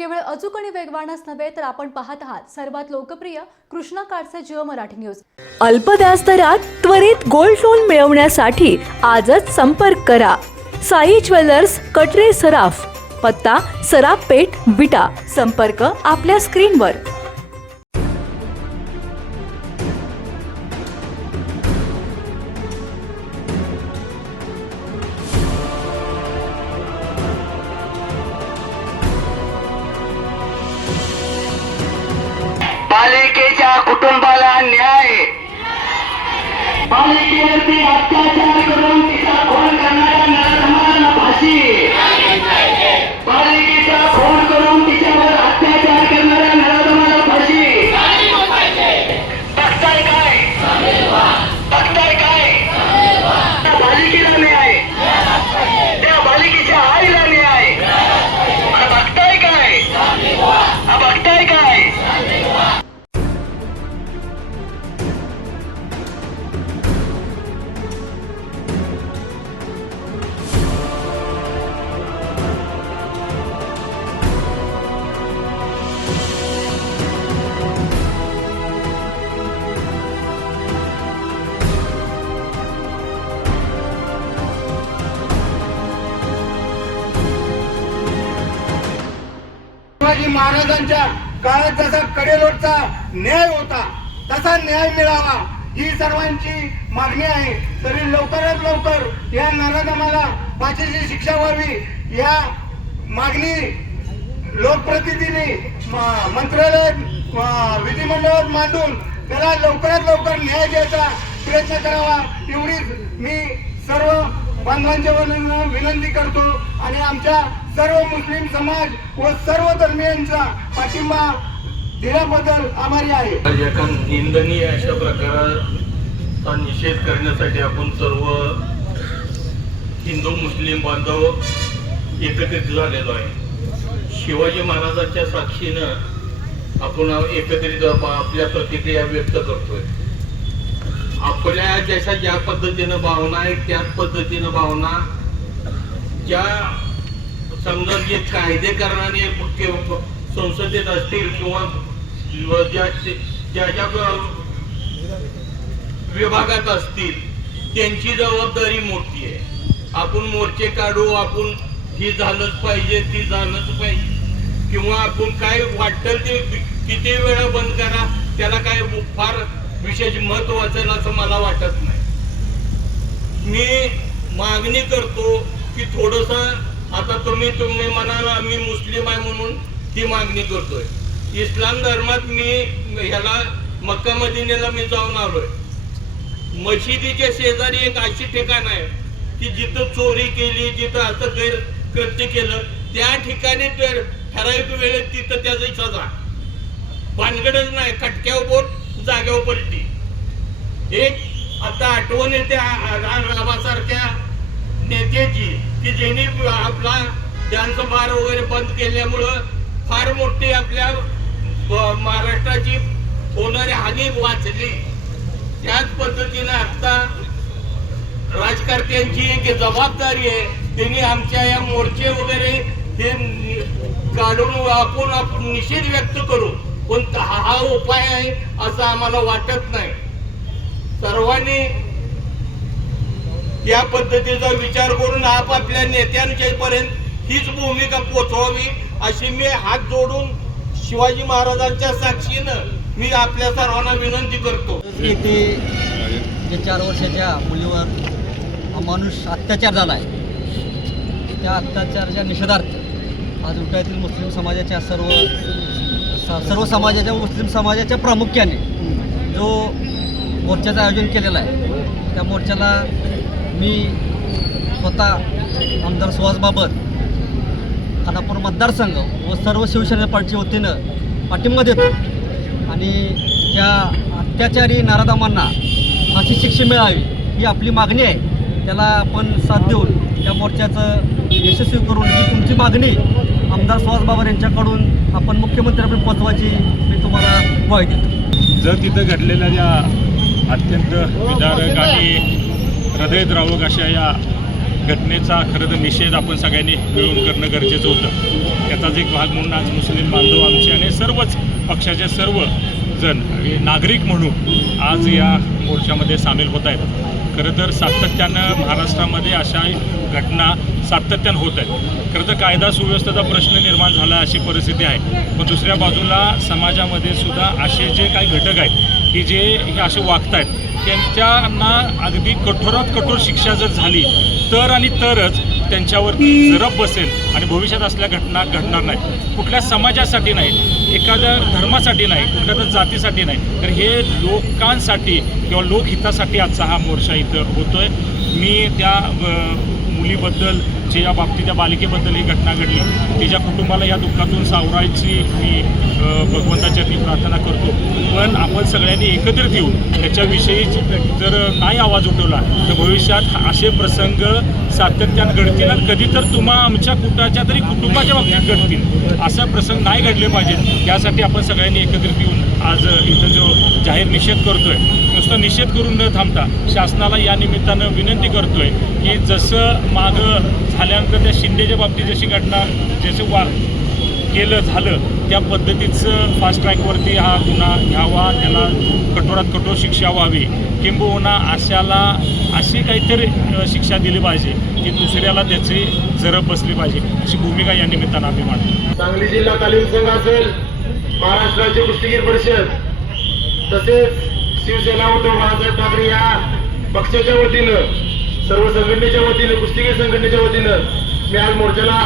केवळ अचूक आणि वेगवानच नव्हे तर आपण पाहत आहात सर्वात लोकप्रिय कृष्णा कारचे जिओ मराठी न्यूज. अल्प व्याजदरात त्वरित गोल्ड लोन मिळवण्यासाठी आजच संपर्क करा. साई ज्वेलर्स कटरे सराफ पत्ता सराफ पेठ विटा. संपर्क आपल्या स्क्रीनवर. महाराजांच्या काळात जसा कडेलोटचा न्याय होता तसा न्याय मिळावा ही सर्वांची मागणी आहे. तरी लवकरात लवकर या नराधमाला फाशीची शिक्षा व्हावी या मागणी लोकप्रतिनिधीने म- मंत्रालयात विधिमंडळात मांडून त्याला लवकरात लवकर न्याय द्यायचा प्रयत्न करावा एवढीच मी सर्व बांधवांच्या वतीनं विनंती करतो आणि आमच्या सर्व मुस्लिम समाज व सर्व धर्मियांचा पाठिंबा दिल्याबद्दल आभारी आहे. एका निंदनीय अशा प्रकाराचा निषेध करण्यासाठी आपण सर्व हिंदू मुस्लिम बांधव एकत्रित झालेलो आहे. शिवाजी महाराजांच्या साक्षीनं आपण एकत्रित आपल्या प्रतिक्रिया व्यक्त करतोय. आपल्या जशा ज्या पद्धतीनं भावना आहेत त्याच पद्धतीनं भावना ज्या समजा जे कायदे करणारे संसदेत असतील किंवा ज्या ज्या विभागात असतील त्यांची जबाबदारी मोठी आहे. आपण मोर्चे काढू आपण ही झालंच पाहिजे ती झालंच पाहिजे. किंवा आपण काय वाटतं ते किती वेळा बंद करा त्याला काय फार विशेष महत्त्व असेल असं मला वाटत नाही. मी मागणी करतो की थोडस आता तुम्ही तुम्ही म्हणाला मी मुस्लिम आहे म्हणून ती मागणी करतोय. इस्लाम धर्मात मी ह्याला मक्का मदिनेला मी जाऊन आलोय. मशिदीच्या शेजारी एक अशी ठिकाण आहे की जिथं चोरी केली जिथं असं गैरकृत्य केलं त्या ठिकाणी ठराविक वेळेत तिथं त्याची सजा भानगडच नाही खटक्यावर बोट जागेवर पडली. एक आता आठवण येते राबासारख्या नेत्याची की ज्यांनी आपला त्यांचं बार वगैरे बंद केल्यामुळं फार मोठी आपल्या महाराष्ट्राची होणारी हानी वाचली. त्याच पद्धतीने आता राजकारण्यांची एक जबाबदारी आहे. त्यांनी आमच्या या मोर्चे वगैरे हे काढून आपण आपण निषेध व्यक्त करू. कोणता हा हा उपाय आहे असं आम्हाला वाटत नाही. सर्वांनी या पद्धतीचा विचार करून आपापल्या नेत्यांच्या पर्यंत हीच भूमिका पोचवावी अशी मी हात जोडून शिवाजी महाराजांच्या साक्षीनं मी आपल्या सर्वांना विनंती करतो. येथे जे चार वर्षाच्या मुलीवर अमानुष अत्याचार झाला आहे त्या अत्याचाराच्या निषेधार्थ आज उठायतील मुस्लिम समाजाच्या सर्व सर्व समाजाच्या मुस्लिम समाजाच्या प्रामुख्याने जो मोर्चाचं आयोजन केलेलं आहे त्या मोर्चाला मी स्वतः आमदार सुहास बाबर खानापूर मतदारसंघ व सर्व शिवसेना पार्टीच्या वतीनं पाठिंबा देतो. आणि त्या अत्याचारी नारादामांना फाशी शिक्षा मिळावी ही आपली मागणी आहे. त्याला आपण साथ देऊन त्या मोर्चाचं यशस्वी करून ही तुमची मागणी आमदार सुहास बाबर यांच्याकडून आपण मुख्यमंत्र्यांपर्यंत पोचवायची मी तुम्हाला ग्वाही देतो. जर तिथं घडलेल्या या अत्यंत विदारक आणि हृदयद्रावक अशा या घटनेचा खरं तर निषेध आपण सगळ्यांनी मिळून करणं गरजेचं होतं. त्याचाच एक भाग म्हणून आज मुस्लिम बांधव आमचे आणि सर्वच पक्षाचे सर्व जण नागरिक म्हणून आज या मोर्चामध्ये सामील होत आहेत. खरं तर सातत्यानं महाराष्ट्रामध्ये अशा घटना सातत्यानं होत आहेत खरं तर कायदा सुव्यवस्थेचा प्रश्न निर्माण झाला अशी परिस्थिती आहे. पण दुसऱ्या बाजूला समाजामध्ये सुद्धा असे जे काही घटक आहेत की जे हे असे वागत आहेत त्यांच्यांना अगदी कठोरात कठोर शिक्षा जर झाली तर आणि तरच त्यांच्यावरती जरब बसेल आणि भविष्यात असल्या घटना घडणार नाही कुठल्या समाजासाठी नाही एखाद्या धर्मासाठी नाही कुठल्या तर जातीसाठी नाही. तर हे लोकांसाठी किंवा लोकहितासाठी आजचा हा मोर्चा इथं होतोय. मी त्या मुलीबद्दल जे या बाबतीत त्या बालिकेबद्दल ही घटना घडली तिच्या कुटुंबाला या दुःखातून सावरायची मी अ, प्रार्थना करतो. पण आपण सगळ्यांनी एकत्रित येऊन त्याच्याविषयी जर नाही आवाज उठवला तर भविष्यात असे प्रसंग सातत्यानं घडतील आणि कधी तर तुम्हा आमच्या कुटाच्या तरी कुटुंबाच्या बाबतीत घडतील. असा प्रसंग नाही घडले पाहिजेत यासाठी आपण सगळ्यांनी एकत्रित येऊन आज इथं जो जाहीर निषेध करतोय नुसतं निषेध करून न थांबता शासनाला या निमित्तानं विनंती करतोय की जसं मागं झाल्यानंतर त्या शिंदेच्या बाबतीत जशी घटना जसं वा केलं झालं त्या पद्धतीचं फास्ट ट्रॅकवरती हा गुन्हा घ्यावा त्याला कठोरात कठोर शिक्षा व्हावी. किंबहुना अशाला अशी काहीतरी शिक्षा दिली पाहिजे की दुसऱ्याला त्याची जरब बसली पाहिजे. अशी भूमिका या निमित्तानं आम्ही मांडतो. सांगली जिल्हा तालीम संघ असेल महाराष्ट्राचे कुस्तीगीर परिषद तसेच शिवसेना उद्धव बाळासाहेब ठाकरे या पक्षाच्या वतीनं सर्व संघटनेच्या वतीनं कुस्तीगीर संघटनेच्या वतीनं मी आज मोर्चाला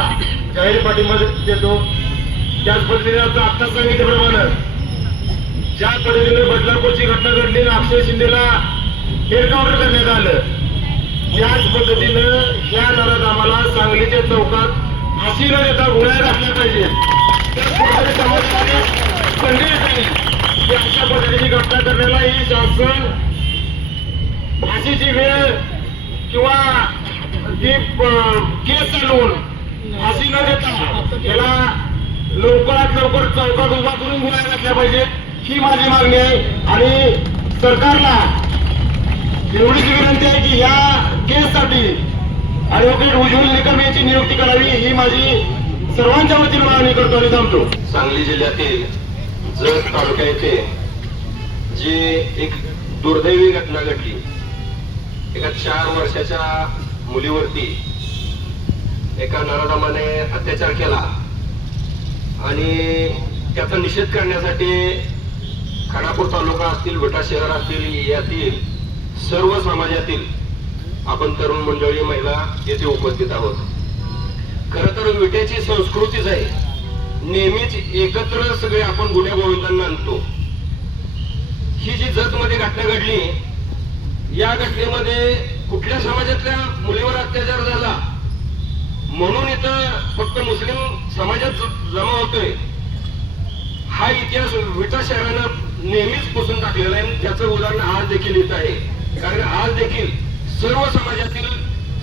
जाहीर पाठिंबा देतो. त्याच पद्धतीने आता आत्ताच सांगितल्याप्रमाणे ज्या पद्धतीने बदलापूरची घटना घडली अक्षय शिंदेला एन्काउंटर करण्यात आलं त्याच पद्धतीनं या आम्हाला सांगलीच्या चौकात फाशी न देता गुन्हा घातल्या पाहिजे. समाजाने संधी की अशा पद्धतीची घटना करण्याला ही शासन फाशीची वेळ किंवा ती केस चालवून फाशी न देता त्याला लवकरात लवकर चौकात उभा करून गोळ्या लागल्या पाहिजेत ही माझी मागणी आहे. आणि सरकारला एवढीच विनंती आहे की या केससाठी ऍडव्होकेट उज्ज्वल निकम यांची नियुक्ती करावी. ही माझी सर्वांच्या वतीने मागणी करतो आणि थांबतो. सांगली जिल्ह्यातील जत तालुक्या येथे जी एक दुर्दैवी घटना घडली. एका चार वर्षाच्या मुलीवरती एका नराधमाने अत्याचार केला. आणि त्याचा निषेध करण्यासाठी खानापूर तालुका असतील विटा शहर असतील यातील सर्व समाजातील आपण तरुण मंडळी महिला येथे उपस्थित आहोत. खर तर विट्याची संस्कृतीच आहे. नेहमीच एकत्र सगळे आपण गुन्ह्या गोविंदांना आणतो. ही जी जत मध्ये घटना घडली या घटनेमध्ये कुठल्या समाजातल्या मुलीवर अत्याचार झाला? फक्त मुस्लिम समाजात जमा होतोय. हा इतिहास विटा शहरानं नेहमीच पुसून टाकलेला आहे. त्याचं उदाहरण आज देखील येत आहे. कारण आज देखील सर्व समाजातील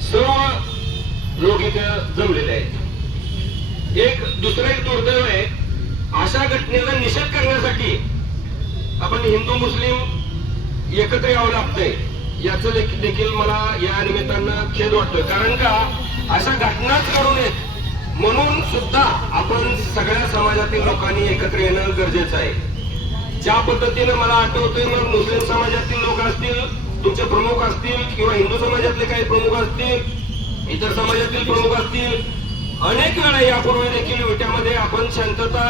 सर्व लोक इथं जमलेले आहेत. एक दुसरं एक दुर्दैव आहे अशा घटनेचा निषेध करण्यासाठी आपण हिंदू मुस्लिम एकत्र यावं लागतंय. याचं देखील मला या निमित्तानं खेद वाटतोय. कारण का? अशा घटनाच घडून येत म्हणून सुद्धा आपण सगळ्या समाजातील लोकांनी एकत्र येणं गरजेचं आहे. ज्या पद्धतीनं मला आठवतंय मग मुस्लिम समाजातील लोक असतील तुमचे प्रमुख असतील किंवा हिंदू समाजातले काही प्रमुख असतील इतर समाजातील प्रमुख असतील अनेक वेळा यापूर्वी देखील विट्यामध्ये आपण शांतता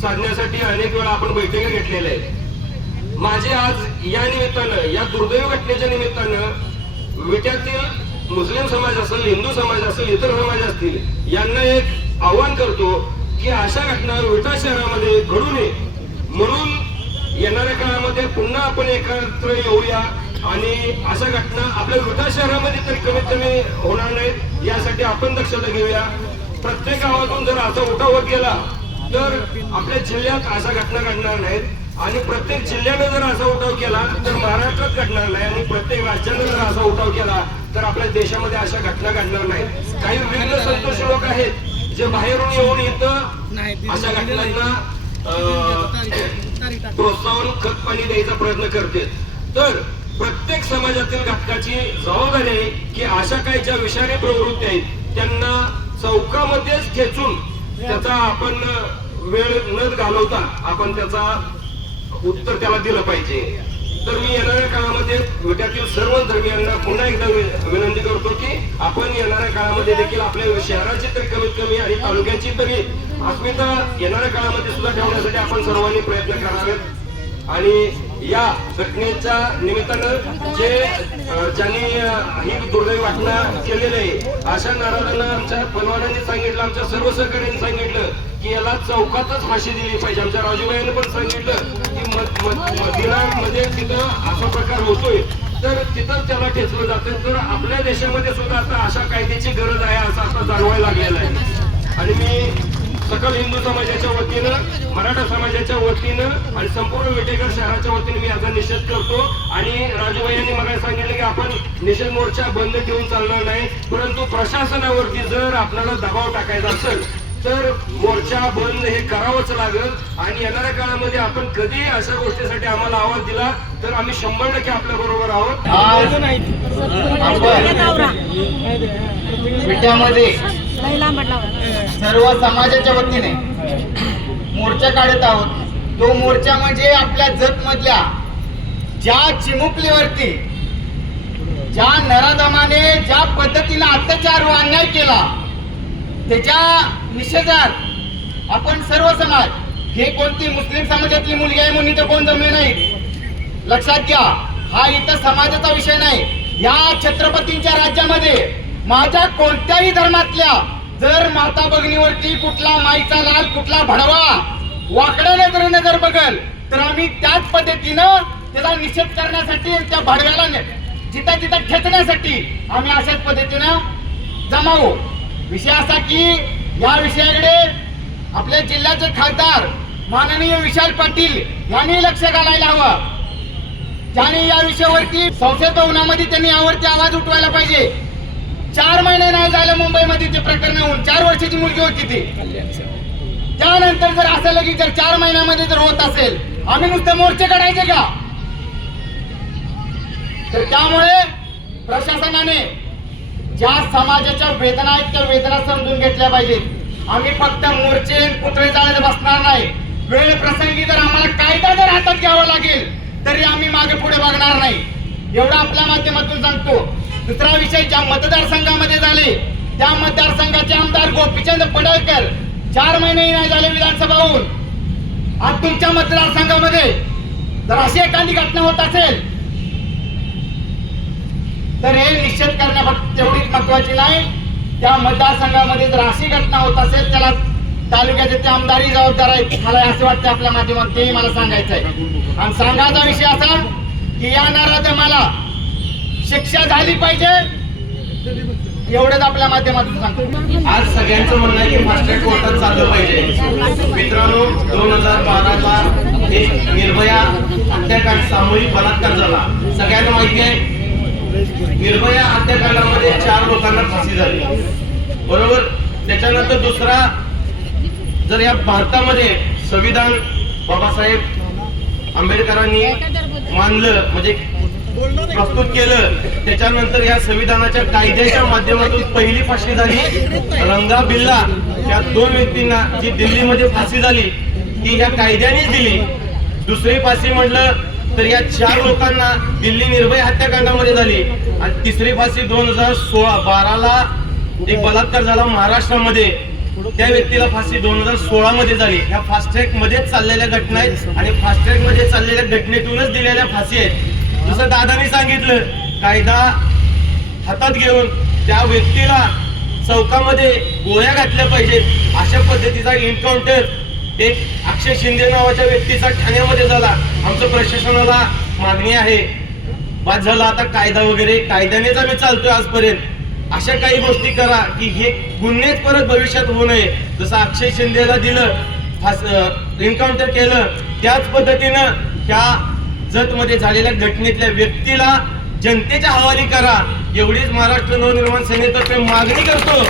साधण्यासाठी अनेक वेळा आपण बैठका घेतलेल्या आहेत. माझे आज या निमित्तानं या दुर्दैव घटनेच्या निमित्तानं विट्यातील मुस्लिम समाज असेल हिंदू समाज असेल इतर समाज असतील यांना एक आव्हान करतो की अशा घटना विटा शहरामध्ये घडू नये. म्हणून येणाऱ्या काळामध्ये पुन्हा आपण एकत्र येऊया आणि अशा घटना आपल्या विटा शहरामध्ये तरी कमीत कमी होणार नाहीत यासाठी आपण दक्षता घेऊया. प्रत्येक गावातून जर असा उठाव होत गेला तर आपल्या जिल्ह्यात अशा घटना घडणार नाहीत. आणि प्रत्येक जिल्ह्यानं जर असा उठाव केला तर महाराष्ट्रात घडणार नाही आणि प्रत्येक राज्यानं जर असा उठाव केला तर आपल्या देशामध्ये अशा घटना घडणार नाही काही विविध संतोष लोक आहेत जे बाहेरून येऊन इथं अशा घटनांना प्रोत्साहन खत पाणी द्यायचा प्रयत्न करते तर प्रत्येक समाजातील घटकाची जबाबदारी आहे की अशा काही ज्या विषारी प्रवृत्ती आहेत त्यांना चौकामध्येच खेचून त्याचा आपण वेळ न घालवता आपण त्याचा उत्तर त्याला दिलं पाहिजे. तर मी येणाऱ्या काळामध्ये विट्यातील सर्व धर्मियांना पुन्हा एकदा विनंती करतो की आपण येणाऱ्या काळामध्ये देखील आपल्या शहराची तरी कमीत कमी आणि तालुक्याची तरी अस्मिता येणाऱ्या काळामध्ये सुद्धा ठेवण्यासाठी आपण सर्वांनी प्रयत्न करावेत आणि या घटनेच्या निमित्तानं जे ज्यांनी ही दुर्दैवी घटना केलेली आहे अशा नाराजांना आमच्या पनवानांनी सांगितलं आमच्या सर्व सहकार्यांनी सांगितलं की याला चौकातच फाशी दिली पाहिजे. आमच्या राजूबाईंनी पण सांगितलं की तिथं असा प्रकार होतोय. तर तिथं त्याला ठेचलं जातं. तर आपल्या देशामध्ये सुद्धा आता अशा कायद्याची गरज आहे असं आता जाणवायला लागलेलं आहे. आणि मी सकल हिंदू समाजाच्या वतीनं मराठा समाजाच्या वतीनं आणि संपूर्ण विटेकर शहराच्या वतीने मी याचा निषेध करतो. आणि राजूबाई यांनी मला सांगितलं की आपण निषेध मोर्चा बंद ठेवून चालणार नाही. परंतु प्रशासनावरती जर आपल्याला दबाव टाकायचा असेल तर मोर्चा बंद हे करावंच लागेल. आणि येणाऱ्या काळामध्ये आपण कधी अशा गोष्टीसाठी आम्हाला आवाज दिला तर आम्ही शंभर टक्के आपल्या बरोबर आहोत. आज आपण विट्यामध्ये सर्व समाजाच्या वतीने मोर्चा काढत आहोत. तो मोर्चा म्हणजे आपल्या जत मधल्या ज्या चिमुकलीवरती ज्या नराधमाने ज्या पद्धतीने अत्याचार व अन्याय केला त्याच्या निषेधात आपण सर्व समाज हे कोणती मुस्लिम समाजातली मुलगी आहे म्हणून इथं कोण जमले नाही? लक्षात घ्या हा इथं समाजाचा विषय नाही. या छत्रपतींच्या राज्यामध्ये माझ्या कोणत्याही धर्मातल्या जर माता बघणीवरती कुठला माईचा लाल कुठला भडवा वाकड्या नजरेने जर बघल तर आम्ही त्याच पद्धतीनं त्याचा निषेध करण्यासाठी त्या भडव्याला ने- जिथं जिथं खेचण्यासाठी आम्ही अशाच पद्धतीनं जमावू. विषय असा की या विषयाकडे आपल्या जिल्ह्याचे खासदार माननीय विशाल पाटील यांनी लक्ष घालायला हवं. त्याने या विषयावरती संसद भवनामध्ये त्यांनी यावरती आवाज उठवायला पाहिजे. चार महिने नाही झालं मुंबईमध्ये ते प्रकरण होऊन. चार वर्षाची मुलगी होती ती. त्यानंतर जर असं लगेच जर चार महिन्यामध्ये जर होत असेल आम्ही नुसते मोर्चे काढायचे का? तर त्यामुळे प्रशासनाने ज्या समाजाच्या वेदना आहेत त्या वेदना समजून घेतल्या पाहिजेत. आम्ही फक्त मोर्चे पुतळे जाळत बसणार नाही. वेळ प्रसंगी जर आम्हाला कायदा जर हातात घ्यावा लागेल तरी आम्ही मागे पुढे बघणार नाही. एवढं आपल्या माध्यमातून सांगतो. दुसरा विषय ज्या मतदारसंघामध्ये झाले त्या मतदारसंघाचे आमदार गोपीचंद पडळकर चार महिने नाही झाले विधानसभा होऊन आज तुमच्या मतदारसंघामध्ये जर अशी एखादी घटना होत असेल तर हे निश्चित करण्या फक्त तेवढीच महत्वाची नाही. त्या मतदारसंघामध्ये जर अशी घटना होत असेल त्याला तालुक्याचे ते आमदारही जबाबदार आहेत मला असे वाटते आपल्या माध्यमात तेही मला सांगायचं आहे. आणि सांगायचा विषय असा की या नराधमाला शिक्षा झाली पाहिजे. एवढंच आपल्या माध्यमातून सांगतो. आज सगळ्यांचं म्हणणं आहे की फास्टॅग कोर्टात चाललं पाहिजे. मित्रांनो दोन हजार बाराला एक निर्भया हत्याकांड सामूहिक बलात्कार झाला. सगळ्यांना माहिती आहे निर्भया हत्याकांडामध्ये चार लोकांना फाशी झाली. बरोबर? त्याच्यानंतर दुसरा जर या भारतामध्ये संविधान बाबासाहेब आंबेडकरांनी मानलं म्हणजे प्रस्तुत केलं त्याच्यानंतर या संविधानाच्या कायद्याच्या माध्यमातून पहिली फाशी झाली रंगा बिल्ला या दोन व्यक्तींना जी दिल्लीमध्ये फाशी झाली ती ह्या कायद्यानेच दिली. दुसरी फाशी म्हटलं तर या चार लोकांना दिल्ली निर्भय हत्याकांडामध्ये झाली. आणि तिसरी फाशी दोन हजार सोळा बाराला एक बलात्कार झाला महाराष्ट्रामध्ये. त्या व्यक्तीला फाशी दोन हजार सोळा मध्ये झाली ह्या फास्ट्रॅग मध्येच चाललेल्या घटना आहेत आणि फास्ट्रॅगमध्ये चाललेल्या घटनेतूनच दिलेल्या फाशी आहेत. जसं दादानी सांगितलं कायदा हातात घेऊन त्या व्यक्तीला चौकामध्ये गोळ्या घातल्या पाहिजेत. अशा पद्धतीचा एन्काउंटर एक अक्षय शिंदे नावाच्या व्यक्तीचा ठाण्यामध्ये झाला. आमचं प्रशासनाला मागणी आहे. बाद झाला आता कायदा वगैरे. कायद्यानेच आम्ही चालतोय आजपर्यंत. अशा काही गोष्टी करा की हे गुन्हेच परत भविष्यात होऊ नये. जसं अक्षय शिंदेला दिलं एन्काउंटर केलं त्याच पद्धतीनं त्या जतमध्ये झालेल्या घटनेतल्या व्यक्तीला जनतेच्या हवाली करा. एवढीच महाराष्ट्र नवनिर्माण सेनेतर्फे मागणी करतो.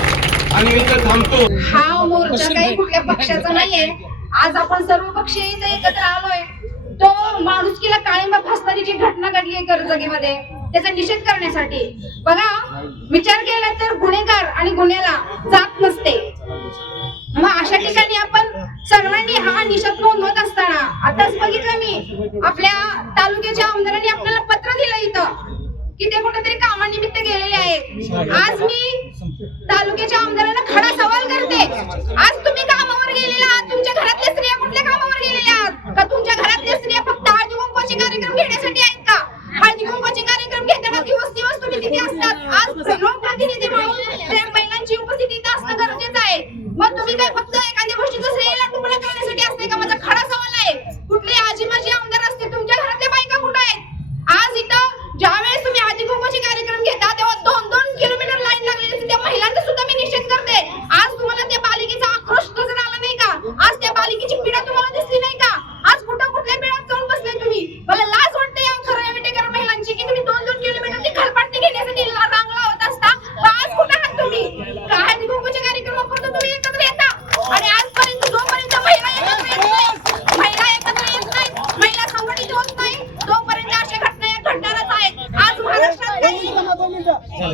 आणि मी थांबतो. हा मोर्चा काही कुठल्या पक्षाचा नाहीये. आज आपण सर्व पक्षीय इथे एकत्र आलोय. तो माणुसकीला काळिंबा फासणारी जी घटना घडली आहे कर्जगीमध्ये. त्याचा निषेध करण्यासाठी. बघा विचार केला तर गुन्हेगार आणि गुन्ह्याला जात नसते. मग अशा ठिकाणी आपण सर्वांनी हा निषेध नोंदवत असताना आताच बघितलं मी आपल्या तालुक्याच्या आमदारांनी आपल्याला पत्र दिलं इथं की ते कुठेतरी कामानिमित्त गेलेले आहेत. आज मी तालुक्याच्या आमदारांना खडा सवाल करते. आज तुम्ही कामावर गेलेले आहात? तुमच्या घरातल्या स्त्रिया कुठल्या कामावर गेलेल्या आहात? का तुमच्या घरातल्या स्त्रिया फक्त हळदी कुंकवाचे कार्यक्रम घेण्यासाठी आहेत का? हळदी कुंकवाचे कार्यक्रम घेताना दिवस दिवस तुम्ही तिथे असतात. आज लोकप्रतिनिधी म्हणून महिलांची उपस्थिती असणं गरजेचं आहे. मग तुम्ही काय फक्त काय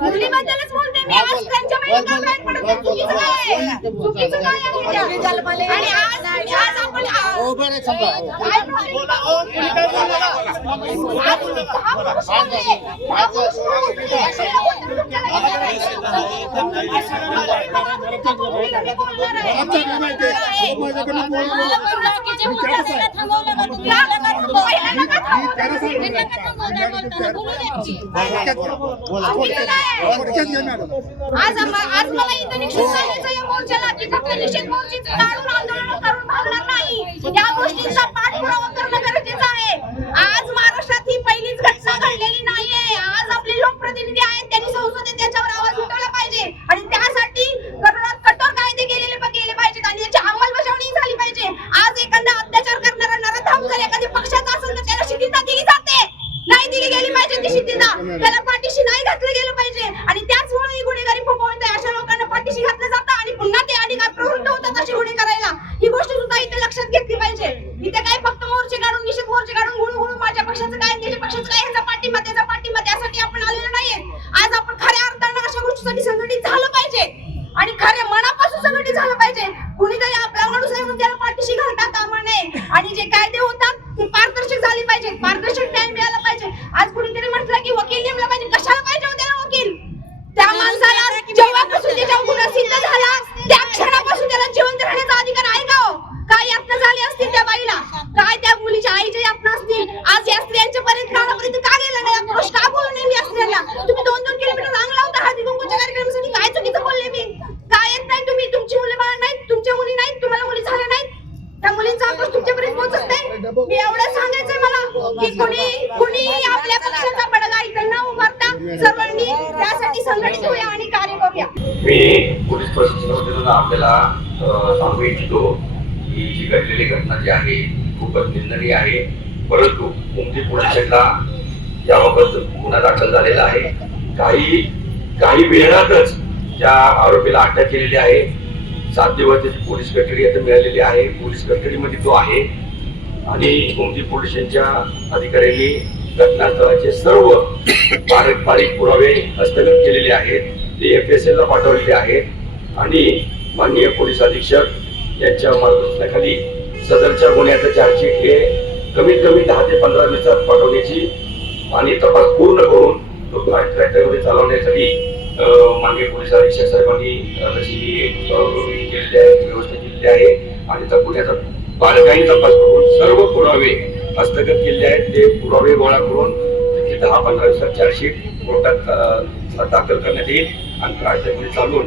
मुलीबद्दलच बोलते मी आज त्यांच्या महिला बाहेर पडत नाही. चुकीचं काय आहे? चुकीचं काय आहे? आणि आज आज आपण काय आज आम्हा- आज मला इथं निषेध या मोर्चाला की फक्त निषेध काढून आंदोलन करून भागणार नाही. या गोष्टींचा पाठपुरावा करणं गरजेचं आहे. minute. त्याला सांगू इच्छितो की जी घडलेली घटना जी आहे खूपच निंदनीय आहे. परंतु उमदी पोलीस याबाबत गुन्हा दाखल झालेला आहे? काही काही वेळातच त्या आरोपीला अटक केलेली आहे. सात दिवस त्याची पोलीस कस्टडी आता मिळालेली आहे पोलीस कस्टडीमध्ये तो आहे. आणि उमदी पोलिसांच्या अधिकाऱ्यांनी घटनास्थळाचे सर्व पारंपरिक पुरावे हस्तगत केलेले आहेत ते एफ एस एलला पाठवलेले आहेत. आणि माननीय पोलीस अधीक्षक यांच्या मार्गदर्शनाखाली सदरच्या गुन्ह्याचं चार्जशीट हे कमीत कमी दहा ते पंधरा दिवसात पाठवण्याची आणि तपास पूर्ण करून तो ट्रॅक्टरमध्ये चालवण्यासाठी माननीय पोलीस अधीक्षक साहेबांनी तशी केलेली आहे व्यवस्था केलेली आहे आणि त्या गुन्ह्याचा बारकाईने तपास करून सर्व पुरावे हस्तगत केलेले आहेत. ते पुरावे गोळा करून त्याची दहा पंधरा दिवसात चार्जशीट कोर्टात दाखल करण्यात येईल आणि ट्रॅक्टरमध्ये चालवून